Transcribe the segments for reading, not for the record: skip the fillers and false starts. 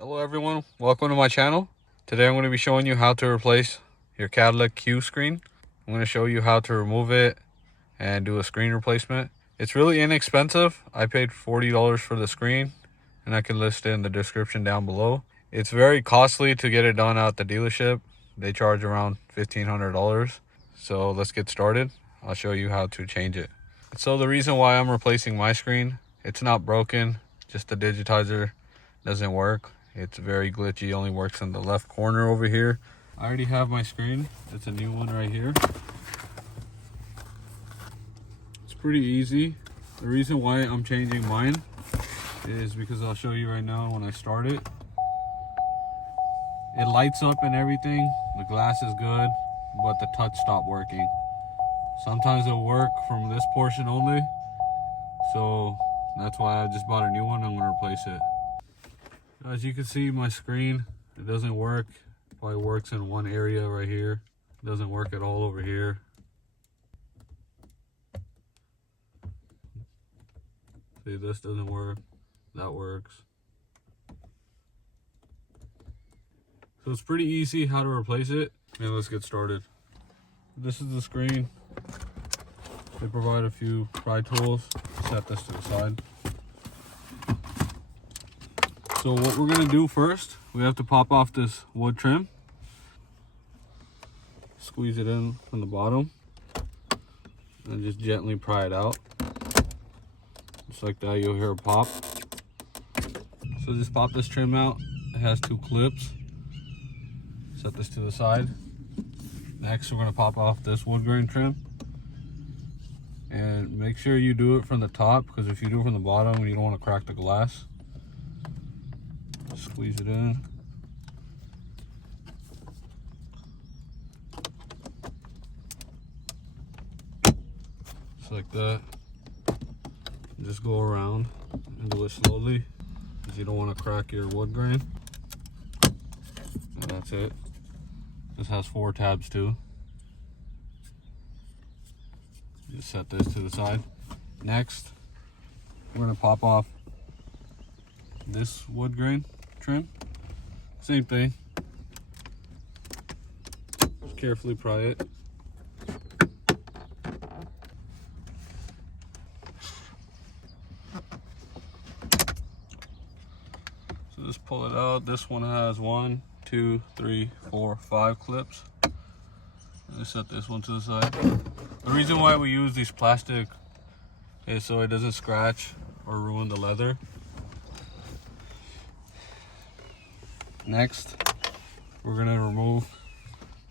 Hello everyone, welcome to my channel. Today I'm going to be showing you how to replace your Cadillac Q screen. I'm going to show you how to remove it and do a screen replacement. It's really inexpensive. I paid $40 for the screen and I can list it in the description down below. It's very costly to get it done at the dealership. They charge around $1,500. So let's get started. I'll show you how to change it. So the reason why I'm replacing my screen, it's not broken, just the digitizer doesn't work. It's very glitchy, only works in the left corner over here. I already have my screen. It's a new one right here. It's pretty easy. The reason why I'm changing mine is because I'll show you right now when I start it. It lights up and everything. The glass is good, but the touch stopped working. Sometimes it'll work from this portion only. So that's why I just bought a new one. I'm gonna replace it. As you can see, my screen, it doesn't work. It probably works in one area right here. It doesn't work at all over here. See, this doesn't work. That works. So it's pretty easy how to replace it. And let's get started. This is the screen. They provide a few pry tools. Set this to the side. So what we're gonna do first, we have to pop off this wood trim. Squeeze it in from the bottom and just gently pry it out. Just like that, you'll hear a pop. So just pop this trim out. It has two clips. Set this to the side. Next, we're gonna pop off this wood grain trim. And make sure you do it from the top, because if you do it from the bottom, you don't want to crack the glass. Squeeze it in. Just like that. Just go around and do it slowly, because you don't want to crack your wood grain. And that's it. This has 4 tabs too. Just set this to the side. Next, we're going to pop off this wood grain trim. Same thing. Just carefully pry it. So just pull it out. This one has 1, 2, 3, 4, 5 clips. Just set this one to the side. The reason why we use these plastic is so it doesn't scratch or ruin the leather. Next, we're gonna remove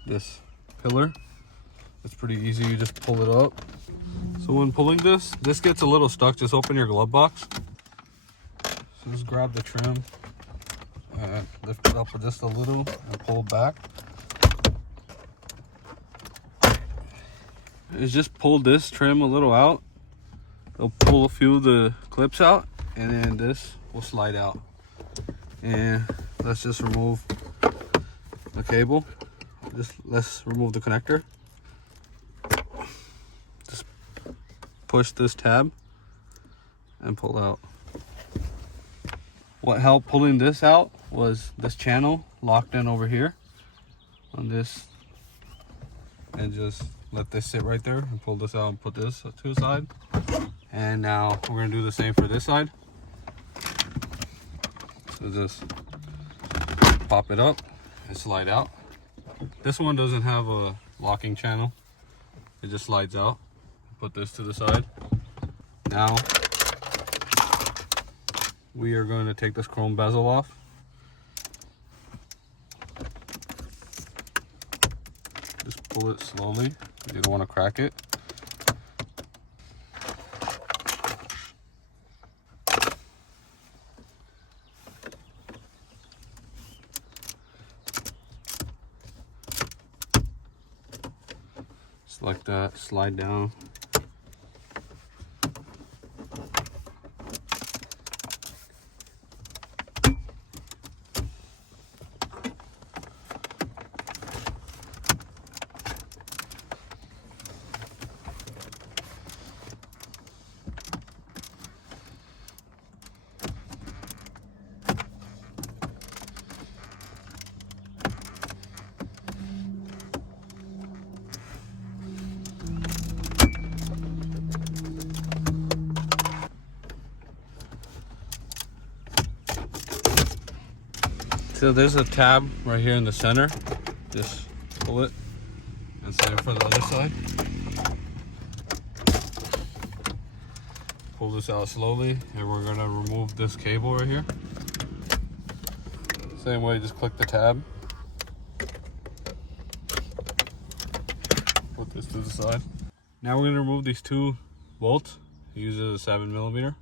this pillar. It's pretty easy, you just pull it up. So when pulling this gets a little stuck, just open your glove box. So just grab the trim and lift it up just a little and pull back. Is just pull this trim a little out. It'll pull a few of the clips out, and then this will slide out. And let's just remove the cable. Let's remove the connector. Just push this tab and pull out. What helped pulling this out was this channel locked in over here on this, and just let this sit right there and pull this out and put this to the side. And now we're gonna do the same for this side. So just pop it up and slide out. This one doesn't have a locking channel. It just slides out. Put this to the side. Now we are going to take this chrome bezel off. Just pull it slowly. You don't want to crack it. Just like that, slide down. So there's a tab right here in the center. Just pull it and same for the other side. Pull this out slowly and we're gonna remove this cable right here. Same way, just click the tab. Put this to the side. Now we're gonna remove these 2 bolts. Use a 7mm.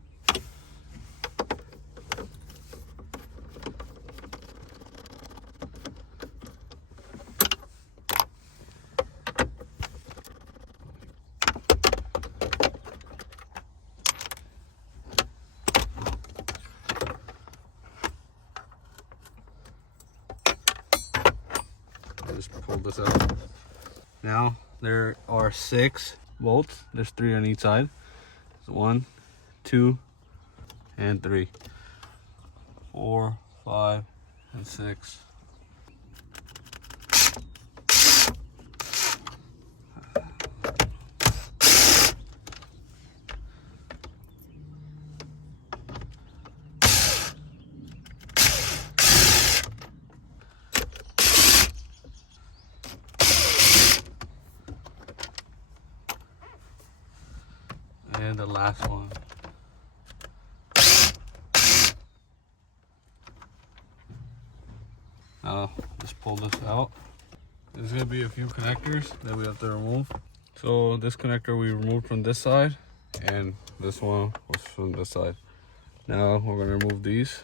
Just pull this out. Now there are 6 bolts. There's 3 on each side. So 1, 2, and 3. 4, 5, and 6. And the last one. Now just pull this out. There's gonna be a few connectors that we have to remove. So this connector we removed from this side, and this one was from this side. Now we're gonna remove these.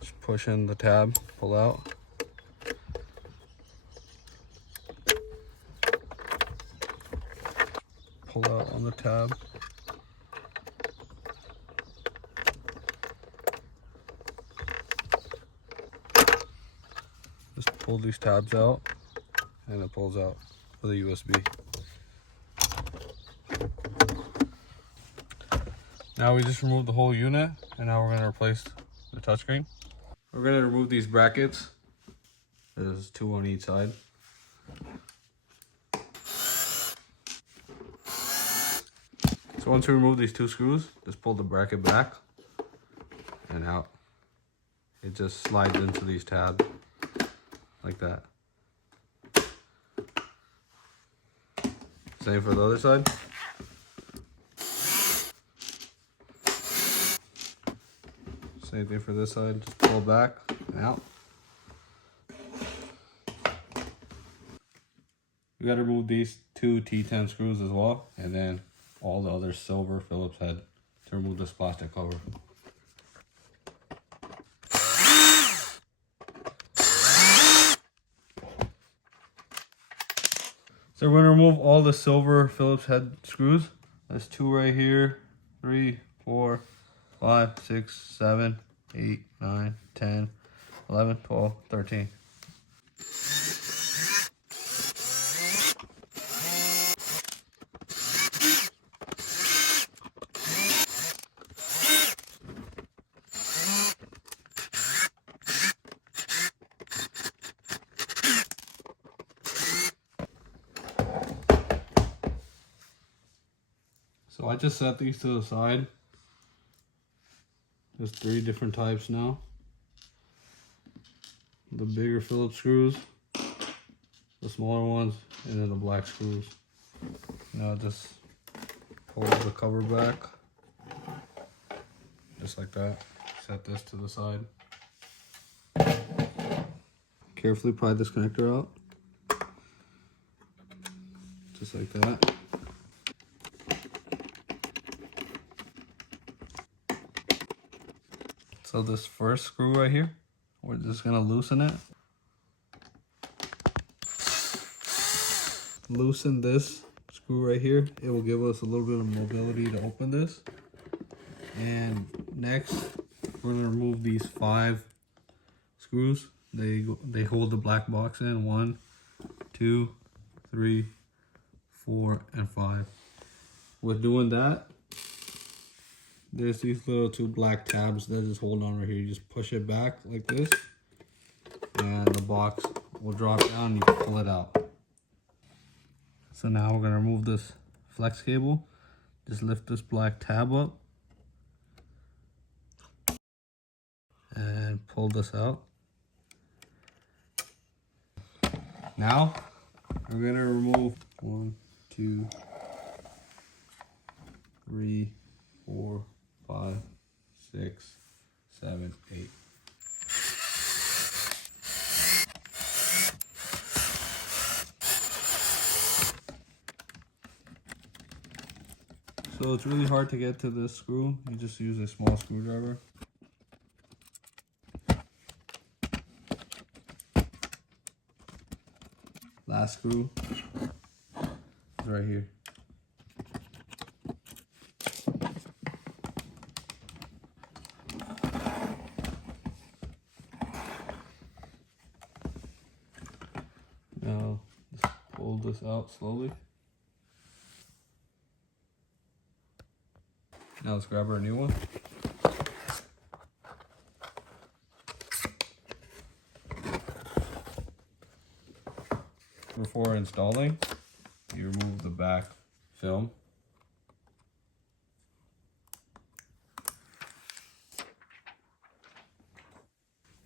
Just push in the tab, pull out. Pull out on the tab. Just pull these tabs out and it pulls out for the USB. Now we just removed the whole unit and now we're going to replace the touchscreen. We're going to remove these brackets. There's 2 on each side. So once we remove these 2 screws, just pull the bracket back and out. It just slides into these tabs like that. Same for the other side. Same thing for this side, just pull back and out. We gotta remove these 2 T10 screws as well, and then all the other silver Phillips head to remove this plastic cover. So we're gonna remove all the silver Phillips head screws. There's 2 right here, 3, 4, 5, 6, 7, 8, 9, 10, 11, 12, 13. So I just set these to the side. There's 3 different types now. The bigger Phillips screws, the smaller ones, and then the black screws. Now just pull the cover back, just like that. Set this to the side. Carefully pry this connector out, just like that. So this first screw right here, we're just gonna loosen it. Loosen this screw right here. It will give us a little bit of mobility to open this. And next, we're gonna remove these 5 screws. They hold the black box in. 1, 2, 3, 4, and 5. With doing that, there's these little 2 black tabs that just hold on right here. You just push it back like this, and the box will drop down and you can pull it out. So now we're gonna remove this flex cable. Just lift this black tab up and pull this out. Now we're gonna remove 1, 2, 3, 4, 5, 6, 7, 8. So it's really hard to get to this screw. You just use a small screwdriver. Last screw is right here. Now just pull this out slowly. Now let's grab our new one. Before installing, you remove the back film.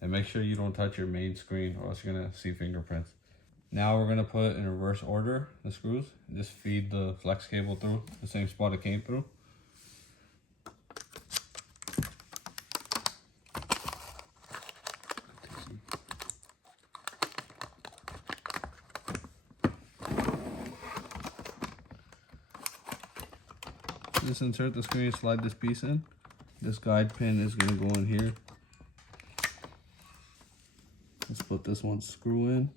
And make sure you don't touch your main screen or else you're gonna see fingerprints. Now we're gonna put in reverse order the screws. Just feed the flex cable through the same spot it came through. Just insert the screen, slide this piece in. This guide pin is gonna go in here. Let's put this one screw in.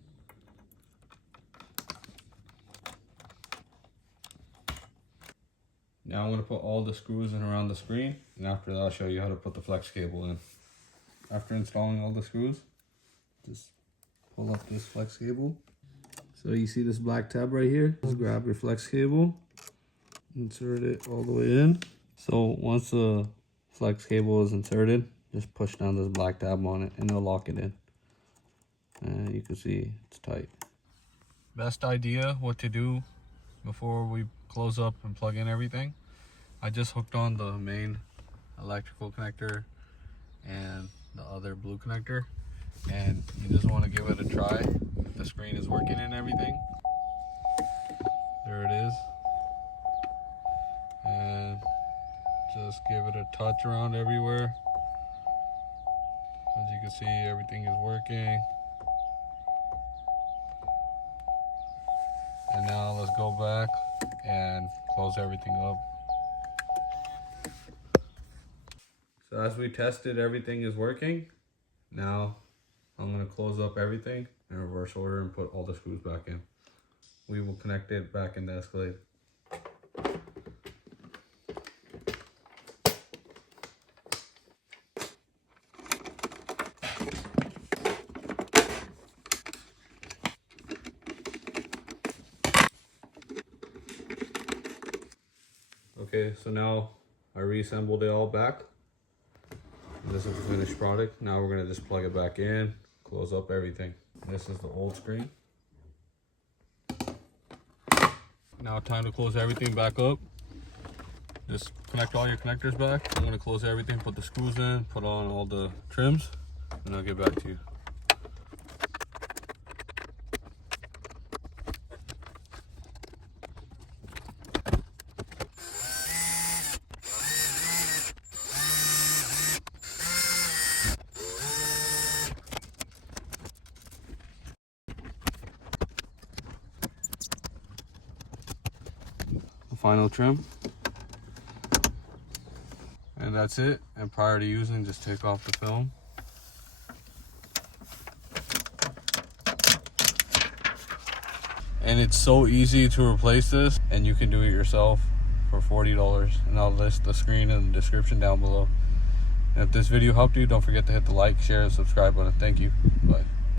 Now I'm gonna put all the screws in around the screen, and after that I'll show you how to put the flex cable in. After installing all the screws, just pull up this flex cable. So you see this black tab right here? Just grab your flex cable. Insert it all the way in. So once the flex cable is inserted, just push down this black tab on it and it'll lock it in. And you can see it's tight. Best idea what to do before we close up and plug in everything. I just hooked on the main electrical connector and the other blue connector, and you just want to give it a try if the screen is working and everything. There it is. And just give it a touch around everywhere. As you can see, everything is working. And now let's go back and close everything up. So as we tested, everything is working. Now I'm going to close up everything in reverse order and put all the screws back in. We will connect it back in the Escalade. Okay, so now I reassembled it all back. This is the finished product. Now we're gonna just plug it back in, close up everything. This is the old screen. Now time to close everything back up. Just connect all your connectors back. I'm gonna close everything, put the screws in, put on all the trims, and I'll get back to you. Final trim, and that's it. And prior to using, just take off the film. And it's so easy to replace this, and you can do it yourself for $40, and I'll list the screen in the description down below. And if this video helped you, don't forget to hit the like, share, and subscribe button. Thank you. Bye.